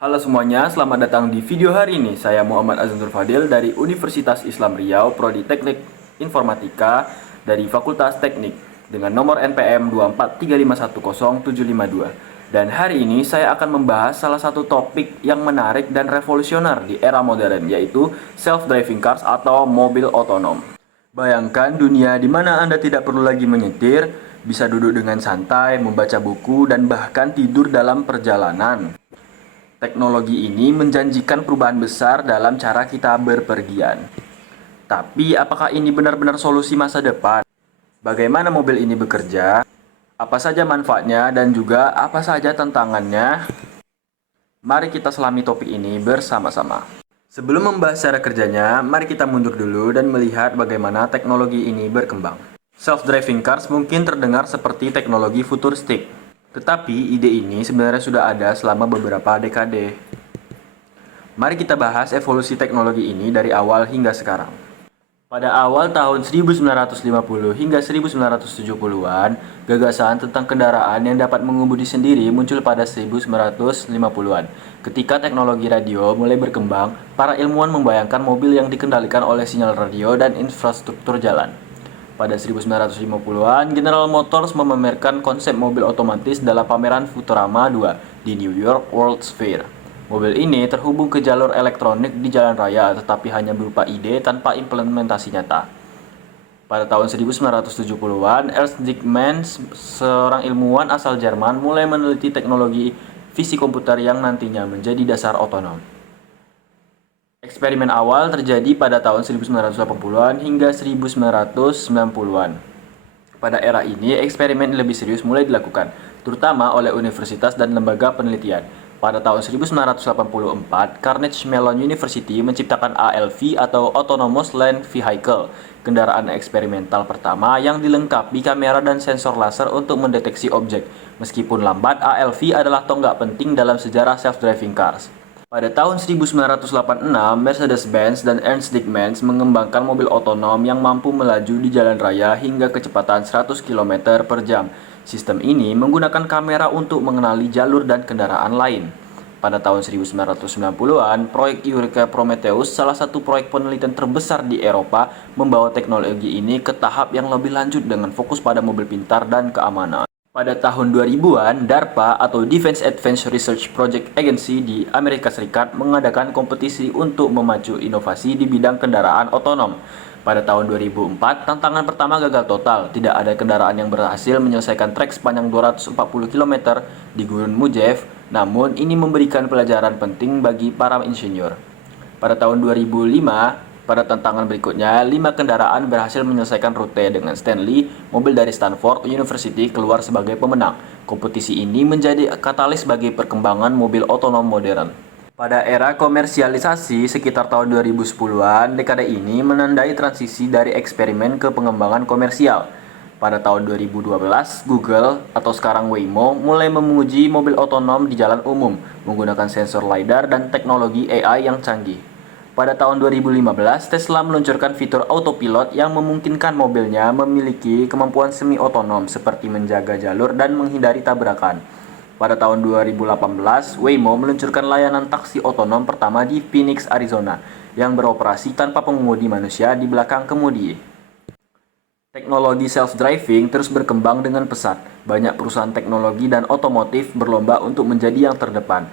Halo semuanya, selamat datang di video hari ini. Saya Muhammad Azanur Fadil dari Universitas Islam Riau, Prodi Teknik Informatika dari Fakultas Teknik dengan nomor NPM 243510752. Dan hari ini saya akan membahas salah satu topik yang menarik dan revolusioner di era modern, yaitu self-driving cars atau mobil otonom. Bayangkan dunia di mana Anda tidak perlu lagi menyetir, bisa duduk dengan santai, membaca buku, dan bahkan tidur dalam perjalanan. Teknologi ini menjanjikan perubahan besar dalam cara kita berpergian. Tapi apakah ini benar-benar solusi masa depan? Bagaimana mobil ini bekerja? Apa saja manfaatnya dan juga apa saja tantangannya? Mari kita selami topik ini bersama-sama. Sebelum membahas cara kerjanya, mari kita mundur dulu dan melihat bagaimana teknologi ini berkembang. Self-driving cars mungkin terdengar seperti teknologi futuristik, tetapi ide ini sebenarnya sudah ada selama beberapa dekade. Mari kita bahas evolusi teknologi ini dari awal hingga sekarang. Pada awal tahun 1950 hingga 1970-an, gagasan tentang kendaraan yang dapat mengemudi sendiri muncul pada 1950-an. Ketika teknologi radio mulai berkembang, para ilmuwan membayangkan mobil yang dikendalikan oleh sinyal radio dan infrastruktur jalan. Pada 1950-an, General Motors memamerkan konsep mobil otomatis dalam pameran Futurama 2 di New York World's Fair. Mobil ini terhubung ke jalur elektronik di jalan raya, tetapi hanya berupa ide tanpa implementasi nyata. Pada tahun 1970-an, Ernst Dickmann, seorang ilmuwan asal Jerman, mulai meneliti teknologi fisik komputer yang nantinya menjadi dasar otonom. Eksperimen awal terjadi pada tahun 1980-an hingga 1990-an. Pada era ini, eksperimen lebih serius mulai dilakukan, terutama oleh universitas dan lembaga penelitian. Pada tahun 1984, Carnegie Mellon University menciptakan ALV atau Autonomous Land Vehicle, kendaraan eksperimental pertama yang dilengkapi kamera dan sensor laser untuk mendeteksi objek. Meskipun lambat, ALV adalah tonggak penting dalam sejarah self-driving cars. Pada tahun 1986, Mercedes-Benz dan Ernst Dickmann mengembangkan mobil otonom yang mampu melaju di jalan raya hingga kecepatan 100 km per jam. Sistem ini menggunakan kamera untuk mengenali jalur dan kendaraan lain. Pada tahun 1990-an, proyek Eureka Prometheus, salah satu proyek penelitian terbesar di Eropa, membawa teknologi ini ke tahap yang lebih lanjut dengan fokus pada mobil pintar dan keamanan. Pada tahun 2000-an, DARPA atau Defense Advanced Research Project Agency di Amerika Serikat mengadakan kompetisi untuk memacu inovasi di bidang kendaraan otonom. Pada tahun 2004, tantangan pertama gagal total. Tidak ada kendaraan yang berhasil menyelesaikan trek sepanjang 240 km di Gurun Mujave, namun ini memberikan pelajaran penting bagi para insinyur. Pada tahun 2005, pada tantangan berikutnya, 5 kendaraan berhasil menyelesaikan rute dengan Stanley, mobil dari Stanford University, keluar sebagai pemenang. Kompetisi ini menjadi katalis bagi perkembangan mobil otonom modern. Pada era komersialisasi sekitar tahun 2010-an, dekade ini menandai transisi dari eksperimen ke pengembangan komersial. Pada tahun 2012, Google atau sekarang Waymo mulai menguji mobil otonom di jalan umum menggunakan sensor LiDAR dan teknologi AI yang canggih. Pada tahun 2015, Tesla meluncurkan fitur autopilot yang memungkinkan mobilnya memiliki kemampuan semi-otonom seperti menjaga jalur dan menghindari tabrakan. Pada tahun 2018, Waymo meluncurkan layanan taksi otonom pertama di Phoenix, Arizona, yang beroperasi tanpa pengemudi manusia di belakang kemudi. Teknologi self-driving terus berkembang dengan pesat. Banyak perusahaan teknologi dan otomotif berlomba untuk menjadi yang terdepan.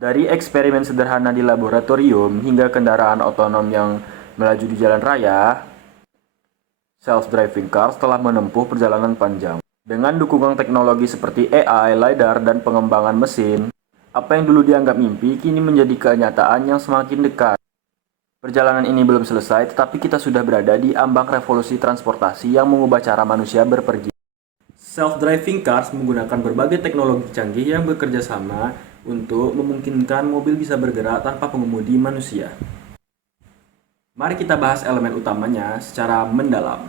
Dari eksperimen sederhana di laboratorium hingga kendaraan otonom yang melaju di jalan raya, self-driving cars telah menempuh perjalanan panjang. Dengan dukungan teknologi seperti AI, LiDAR, dan pengembangan mesin, apa yang dulu dianggap mimpi kini menjadi kenyataan yang semakin dekat. Perjalanan ini belum selesai, tetapi kita sudah berada di ambang revolusi transportasi yang mengubah cara manusia berpergian. Self-driving cars menggunakan berbagai teknologi canggih yang bekerja sama untuk memungkinkan mobil bisa bergerak tanpa pengemudi manusia. Mari kita bahas elemen utamanya secara mendalam.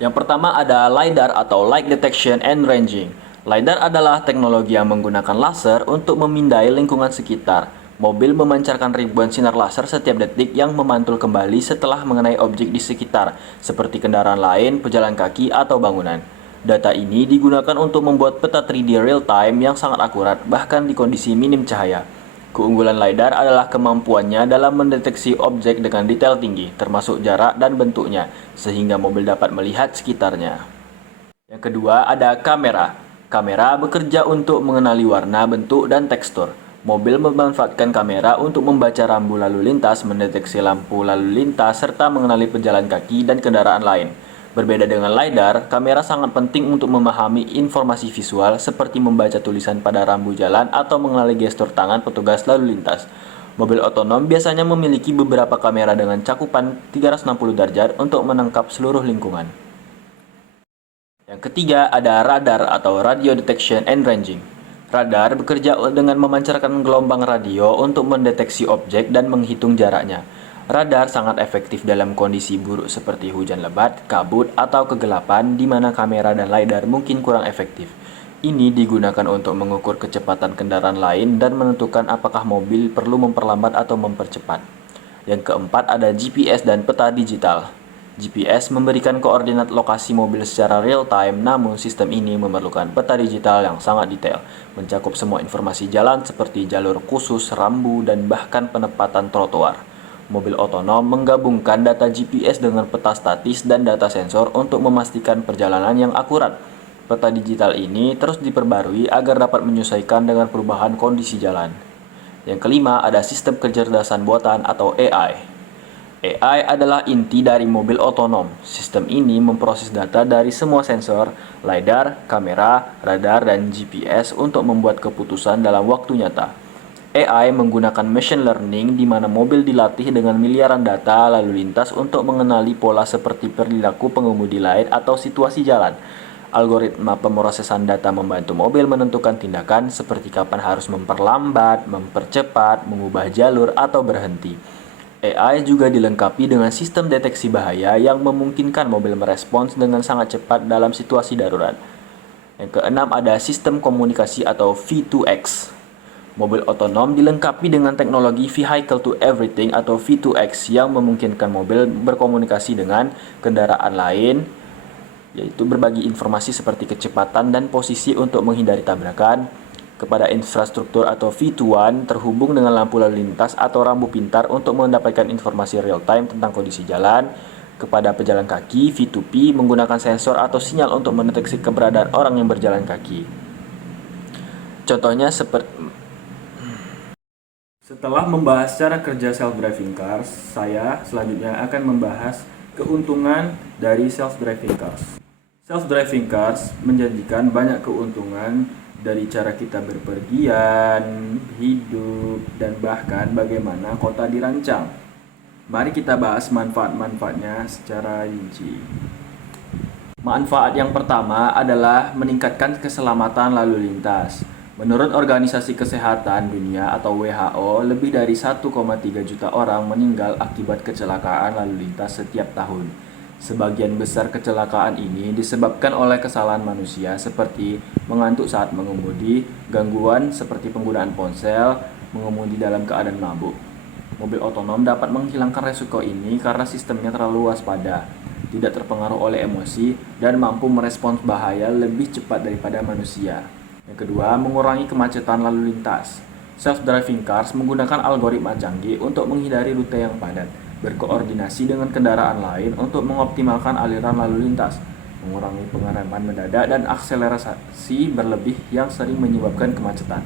Yang pertama ada LiDAR atau Light Detection and Ranging. LiDAR adalah teknologi yang menggunakan laser untuk memindai lingkungan sekitar. Mobil memancarkan ribuan sinar laser setiap detik yang memantul kembali setelah mengenai objek di sekitar, seperti kendaraan lain, pejalan kaki, atau bangunan. Data ini digunakan untuk membuat peta 3D real-time yang sangat akurat, bahkan di kondisi minim cahaya. Keunggulan LiDAR adalah kemampuannya dalam mendeteksi objek dengan detail tinggi, termasuk jarak dan bentuknya, sehingga mobil dapat melihat sekitarnya. Yang kedua, ada kamera. Kamera bekerja untuk mengenali warna, bentuk, dan tekstur. Mobil memanfaatkan kamera untuk membaca rambu lalu lintas, mendeteksi lampu lalu lintas, serta mengenali pejalan kaki dan kendaraan lain. Berbeda dengan LiDAR, kamera sangat penting untuk memahami informasi visual seperti membaca tulisan pada rambu jalan atau mengenali gestur tangan petugas lalu lintas. Mobil otonom biasanya memiliki beberapa kamera dengan cakupan 360 derajat untuk menangkap seluruh lingkungan. Yang ketiga ada radar atau Radio Detection and Ranging. Radar bekerja dengan memancarkan gelombang radio untuk mendeteksi objek dan menghitung jaraknya. Radar sangat efektif dalam kondisi buruk seperti hujan lebat, kabut, atau kegelapan di mana kamera dan LiDAR mungkin kurang efektif. Ini digunakan untuk mengukur kecepatan kendaraan lain dan menentukan apakah mobil perlu memperlambat atau mempercepat. Yang keempat ada GPS dan peta digital. GPS memberikan koordinat lokasi mobil secara real-time, namun sistem ini memerlukan peta digital yang sangat detail, mencakup semua informasi jalan seperti jalur khusus, rambu, dan bahkan penempatan trotoar. Mobil otonom menggabungkan data GPS dengan peta statis dan data sensor untuk memastikan perjalanan yang akurat. Peta digital ini terus diperbarui agar dapat menyesuaikan dengan perubahan kondisi jalan. Yang kelima ada sistem kecerdasan buatan atau AI. AI adalah inti dari mobil otonom. Sistem ini memproses data dari semua sensor, LiDAR, kamera, radar, dan GPS untuk membuat keputusan dalam waktu nyata. AI menggunakan machine learning di mana mobil dilatih dengan miliaran data lalu lintas untuk mengenali pola seperti perilaku pengemudi lain atau situasi jalan. Algoritma pemrosesan data membantu mobil menentukan tindakan seperti kapan harus memperlambat, mempercepat, mengubah jalur, atau berhenti. AI juga dilengkapi dengan sistem deteksi bahaya yang memungkinkan mobil merespons dengan sangat cepat dalam situasi darurat. Yang keenam ada sistem komunikasi atau V2X. Mobil otonom dilengkapi dengan teknologi Vehicle to Everything atau V2X yang memungkinkan mobil berkomunikasi dengan kendaraan lain, yaitu berbagi informasi seperti kecepatan dan posisi untuk menghindari tabrakan, kepada infrastruktur atau V2One terhubung dengan lampu lalu lintas atau rambu pintar untuk mendapatkan informasi real-time tentang kondisi jalan, kepada pejalan kaki, V2P menggunakan sensor atau sinyal untuk mendeteksi keberadaan orang yang berjalan kaki. Contohnya setelah membahas cara kerja self-driving cars, saya selanjutnya akan membahas keuntungan dari self-driving cars. Self-driving cars menjanjikan banyak keuntungan dari cara kita berpergian, hidup, dan bahkan bagaimana kota dirancang. Mari kita bahas manfaat-manfaatnya secara rinci. Manfaat yang pertama adalah meningkatkan keselamatan lalu lintas. Menurut Organisasi Kesehatan Dunia atau WHO, lebih dari 1,3 juta orang meninggal akibat kecelakaan lalu lintas setiap tahun. Sebagian besar kecelakaan ini disebabkan oleh kesalahan manusia seperti mengantuk saat mengemudi, gangguan seperti penggunaan ponsel, mengemudi dalam keadaan mabuk. Mobil otonom dapat menghilangkan resiko ini karena sistemnya terlalu waspada, tidak terpengaruh oleh emosi, dan mampu merespons bahaya lebih cepat daripada manusia. Yang kedua, mengurangi kemacetan lalu lintas. Self-driving cars menggunakan algoritma canggih untuk menghindari rute yang padat, berkoordinasi dengan kendaraan lain untuk mengoptimalkan aliran lalu lintas, mengurangi pengereman mendadak dan akselerasi berlebih yang sering menyebabkan kemacetan.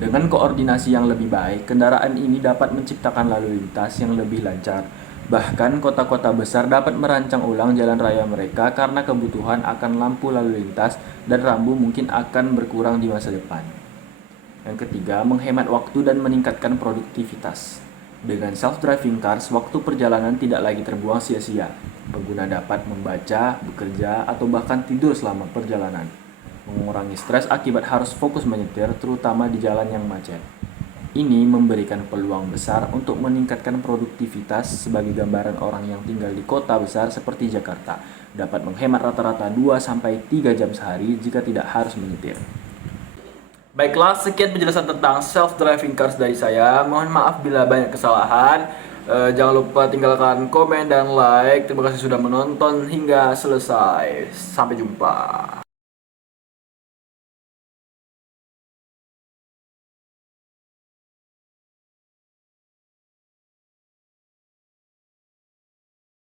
Dengan koordinasi yang lebih baik, kendaraan ini dapat menciptakan lalu lintas yang lebih lancar. Bahkan kota-kota besar dapat merancang ulang jalan raya mereka karena kebutuhan akan lampu lalu lintas dan rambu mungkin akan berkurang di masa depan. Yang ketiga, menghemat waktu dan meningkatkan produktivitas. Dengan self-driving cars, waktu perjalanan tidak lagi terbuang sia-sia. Pengguna dapat membaca, bekerja, atau bahkan tidur selama perjalanan. Mengurangi stres akibat harus fokus menyetir, terutama di jalan yang macet. Ini memberikan peluang besar untuk meningkatkan produktivitas sebagai gambaran orang yang tinggal di kota besar seperti Jakarta. Dapat menghemat rata-rata 2-3 jam sehari jika tidak harus menyetir. Baiklah, sekian penjelasan tentang self-driving cars dari saya. Mohon maaf bila banyak kesalahan. Jangan lupa tinggalkan komen dan like. Terima kasih sudah menonton hingga selesai. Sampai jumpa.